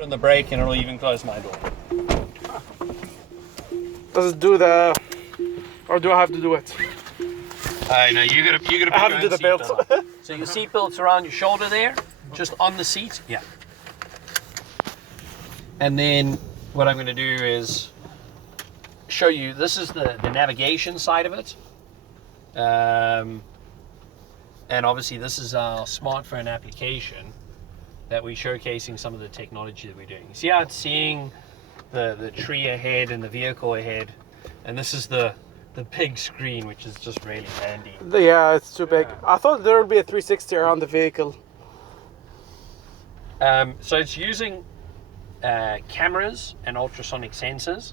On the brake and it'll even close my door. Does it do the, or do I have to do it? No, you gotta put I have your to do own the belt. seatbelt on. So your seatbelt's around your shoulder there, just on the seat. Yeah. And then what I'm gonna do is show you, this is the navigation side of it. And obviously this is our smartphone application that we're showcasing some of the technology that we're doing. See how it's seeing the tree ahead and the vehicle ahead, and this is the big screen, which is just really handy. Yeah, it's too big. I thought there would be a 360 around the vehicle. So it's using cameras and ultrasonic sensors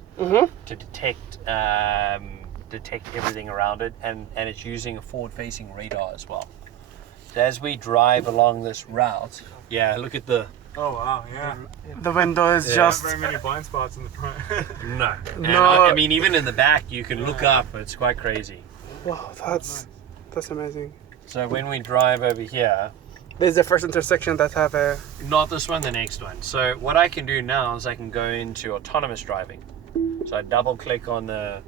to detect everything around it, and it's using a forward-facing radar as well. So as we drive along this route, yeah, look at the... Oh wow, yeah. The window is just... Not very many blind spots in the front. No. And No. I mean, even in the back, you can look up. It's quite crazy. Wow, that's amazing. So when we drive over here, This is the first intersection that have a... not this one, the next one. So what I can do now is I can go into autonomous driving. So I double click on the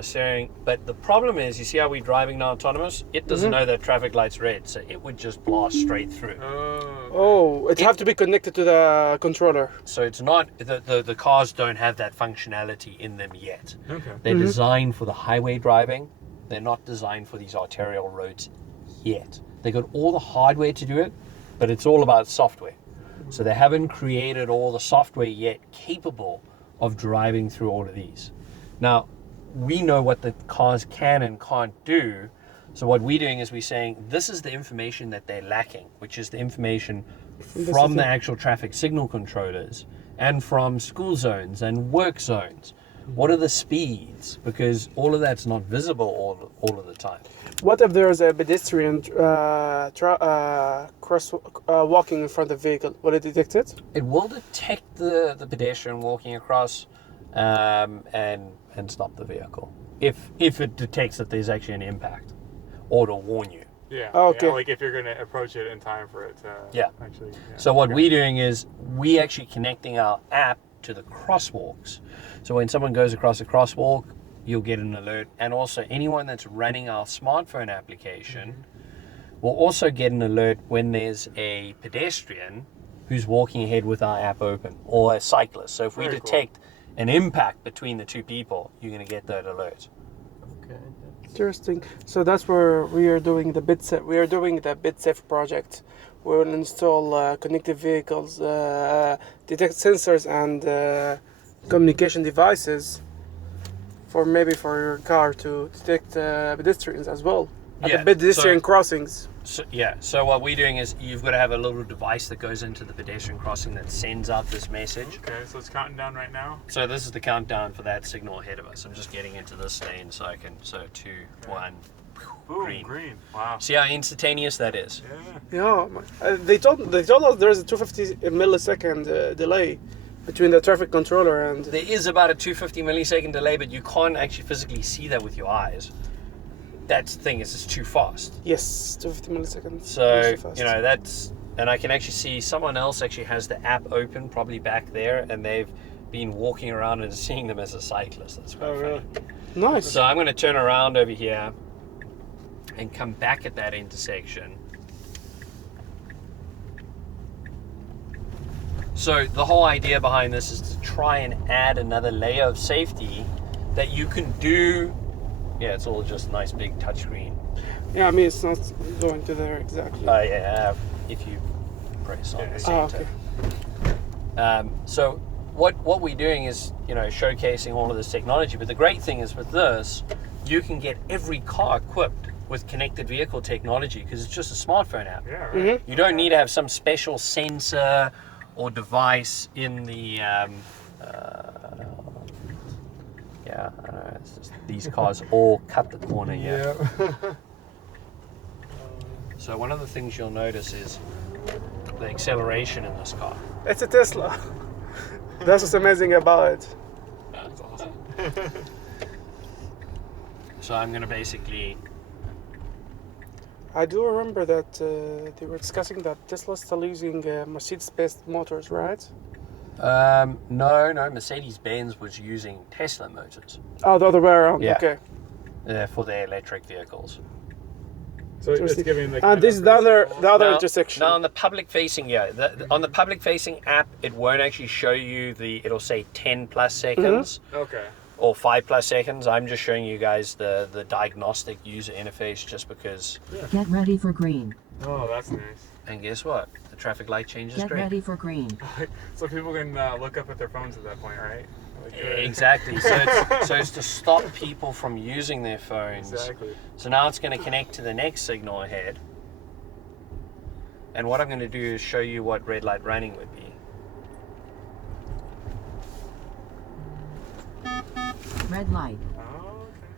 steering, but the problem is, you see how we're driving now autonomous? It doesn't know that traffic light's red, so it would just blast straight through. Oh, it have to be connected to the controller. So it's not, the cars don't have that functionality in them yet. Okay. They're designed for the highway driving. They're not designed for these arterial roads yet. They got all the hardware to do it, but it's all about software. So they haven't created all the software yet capable of driving through all of these. Now, we know what the cars can and can't do. So what we're doing is we're saying this is the information that they're lacking, which is the information from the actual traffic signal controllers and from school zones and work zones. What are the speeds? Because all of that's not visible all of the time. What if there's a pedestrian walking in front of the vehicle? Will it detect it? It will detect the pedestrian walking across and stop the vehicle if it detects that there's actually an impact, or to warn you. Yeah. Okay. Yeah, like if you're gonna approach it in time for it to actually. Yeah. So what we're doing is we actually connecting our app to the crosswalks. So when someone goes across a crosswalk, you'll get an alert, and also anyone that's running our smartphone application will also get an alert when there's a pedestrian who's walking ahead with our app open, or a cyclist. So if we Very cool. detect an impact between the two people, you're going to get that alert. Okay. Interesting. So that's where we are doing the BitSafe. We are doing the BitSafe project. We will install connected vehicles, detect sensors and communication devices for your car to detect pedestrians as well at the pedestrian crossings. So what we're doing is you've got to have a little device that goes into the pedestrian crossing that sends out this message. Okay, so it's counting down right now. So this is the countdown for that signal ahead of us. I'm just getting into this lane so I can, 2, 1, Ooh, green. Wow. See how instantaneous that is? Yeah. Yeah, they told us there's a 250 millisecond delay between the traffic controller and... There is about a 250 millisecond delay, but you can't actually physically see that with your eyes. That thing is just too fast. Yes, 250 milliseconds. So, that's... And I can actually see someone else actually has the app open, probably back there, and they've been walking around and seeing them as a cyclist. That's quite funny. Nice. So I'm going to turn around over here and come back at that intersection. So the whole idea behind this is to try and add another layer of safety that you can do. Yeah, it's all just nice big touchscreen. Yeah, I mean, it's not going to there exactly. Yeah, if you press on the center. Okay. So what we're doing is, showcasing all of this technology. But the great thing is with this, you can get every car equipped with connected vehicle technology because it's just a smartphone app. Yeah, right. Mm-hmm. You don't need to have some special sensor or device in the it's just these cars all cut the corner here. Yeah. So one of the things you'll notice is the acceleration in this car. It's a Tesla. That's what's amazing about it. That's awesome. So I'm going to basically... I do remember that they were discussing that Tesla's still using Mercedes-based motors, right? No, Mercedes-Benz was using Tesla motors Oh, the other way around. Yeah. Okay. for their electric vehicles. So it's giving the. And this is the other Now, intersection. Now on the public-facing, on the public-facing app, it won't actually show you it'll say 10 plus seconds. Okay. Or 5+ seconds. I'm just showing you guys the diagnostic user interface just because. Get ready for green. Oh, that's nice. And guess what? The traffic light changes Get green. ready for green. So people can look up at their phones at that point, right? Exactly. So it's to stop people from using their phones. Exactly. So now it's going to connect to the next signal ahead. And what I'm going to do is show you what red light running would be. Red light. Oh, okay.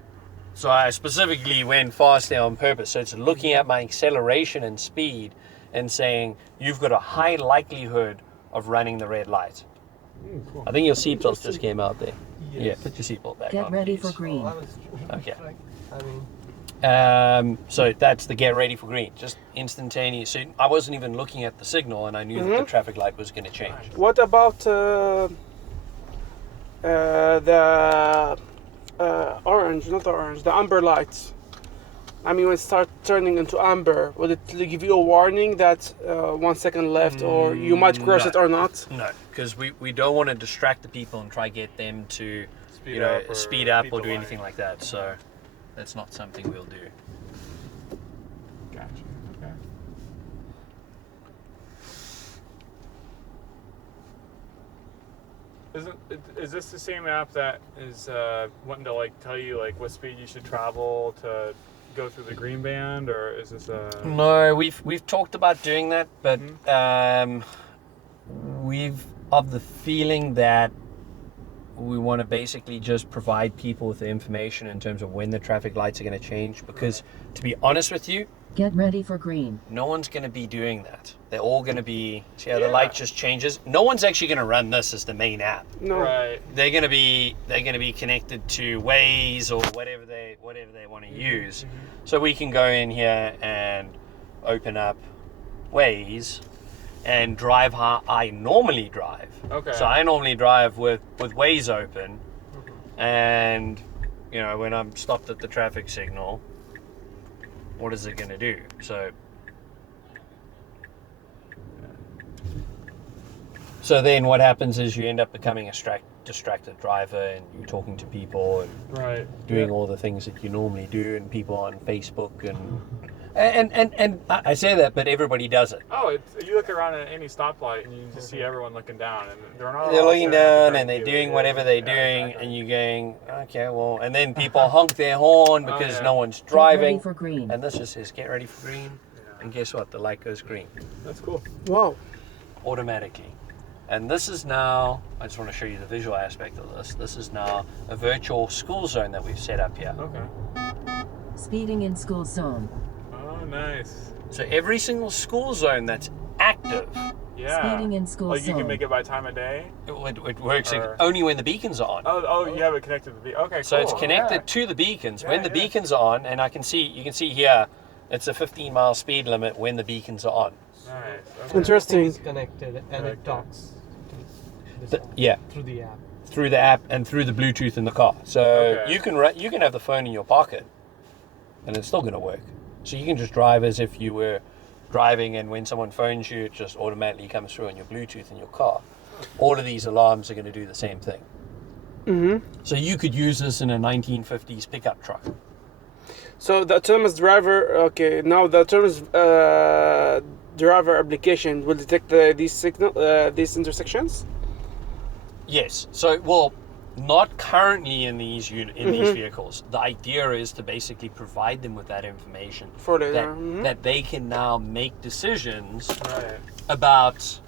So I specifically went fast there on purpose. So it's looking at my acceleration and speed and saying, you've got a high likelihood of running the red light. Cool. I think your seatbelt just came out there. Yes. Yeah, put your seatbelt back Get on, ready please. for green. Okay. I mean, So that's the get ready for green. Just instantaneous. So I wasn't even looking at the signal and I knew that the traffic light was going to change. What about the orange, not the orange, the amber lights? I mean, when it starts turning into amber, will it give you a warning that 1 second left or you might cross no. it or not? No, because we don't want to distract the people and try get them to speed up or do anything like that. So that's not something we'll do. Gotcha. Okay. Is this the same app that is wanting to like tell you like what speed you should travel to go through the green band, or is this a? No, we've talked about doing that, but we've of the feeling that we want to basically just provide people with the information in terms of when the traffic lights are going to change. Because to be honest with you, Get ready for green. no one's going to be doing that. They're all going to be, see how the light just changes? No one's actually going to run this as the main app. No. Right. They're going to be connected to Waze or whatever they want to use. So we can go in here and open up Waze and drive how I normally drive. Okay. So I normally drive with Waze open, and when I'm stopped at the traffic signal, what is it going to do? So then what happens is you end up becoming a distracted driver, and you're talking to people and doing all the things that you normally do, and people on Facebook and I say that, but everybody does it. Oh, you look around at any stoplight and you just see everyone looking down, and they're not. They're all looking staring at down the and they're right doing view. whatever they're doing, exactly. and you're going, okay, well, and then people honk their horn because yeah. no one's Get ready driving, for green. and this just says get ready for green, and guess what? The light goes green That's cool. Wow. automatically. And this is now, I just want to show you the visual aspect of this. This is now a virtual school zone that we've set up here. Okay. Speeding in school zone. Oh, nice. So every single school zone that's active, Yeah. Speeding in school Like you zone. can make it by time of day. it works Or- only when the beacons are on. Oh, you have it connected to the. Okay. So cool. it's connected Yeah. to the beacons. Yeah, When the yeah. beacons are on, and you can see here, it's a 15-mile speed limit when the beacons are on. Nice. Okay. Interesting. it's connected and it talks to this Yeah, through the app. through the app and through the Bluetooth in the car. So Okay. you can have the phone in your pocket, and it's still going to work. So you can just drive as if you were driving, and when someone phones you, it just automatically comes through on your Bluetooth in your car. All of these alarms are going to do the same thing. Mm-hmm. So you could use this in a 1950s pickup truck. So the autonomous driver, okay, now the autonomous driver application will detect these intersections? Yes. So, well, not currently in these these vehicles. The idea is to basically provide them with that information For later. that, that they can now make decisions Right. about,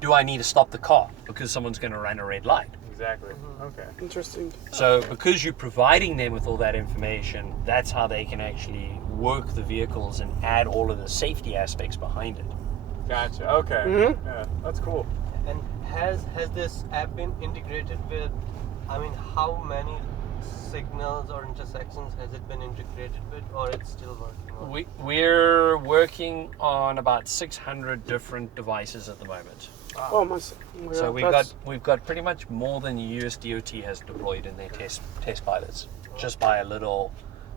do I need to stop the car because someone's going to run a red light? Exactly. Okay. Interesting. So because you're providing them with all that information, that's how they can actually work the vehicles and add all of the safety aspects behind it. Gotcha. Okay. Mhm. Yeah, that's cool. And has this app been integrated with? I mean, how many signals or intersections has it been integrated with, or it's still working on? We're working on about 600 different devices at the moment. Oh my. So That's- we've got pretty much more than the US DOT has deployed in their test pilots, just by a little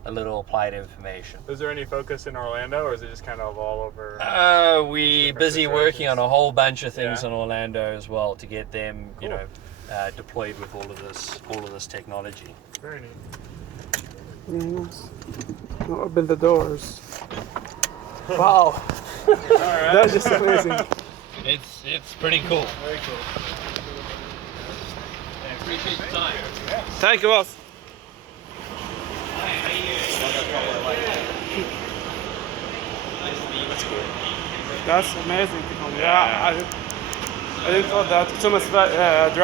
applied information. Is there any focus in Orlando, or is it just kind of all over? We different busy working on situations. a whole bunch of things Yeah. in Orlando as well to get them, you Cool. know, deployed with all of this technology. Very neat. Very nice. Now open the doors. Wow, All right. that's just amazing. It's pretty cool. Very cool. I appreciate your time. Thank you, boss. That's amazing. Yeah, I didn't thought that Thomas drivers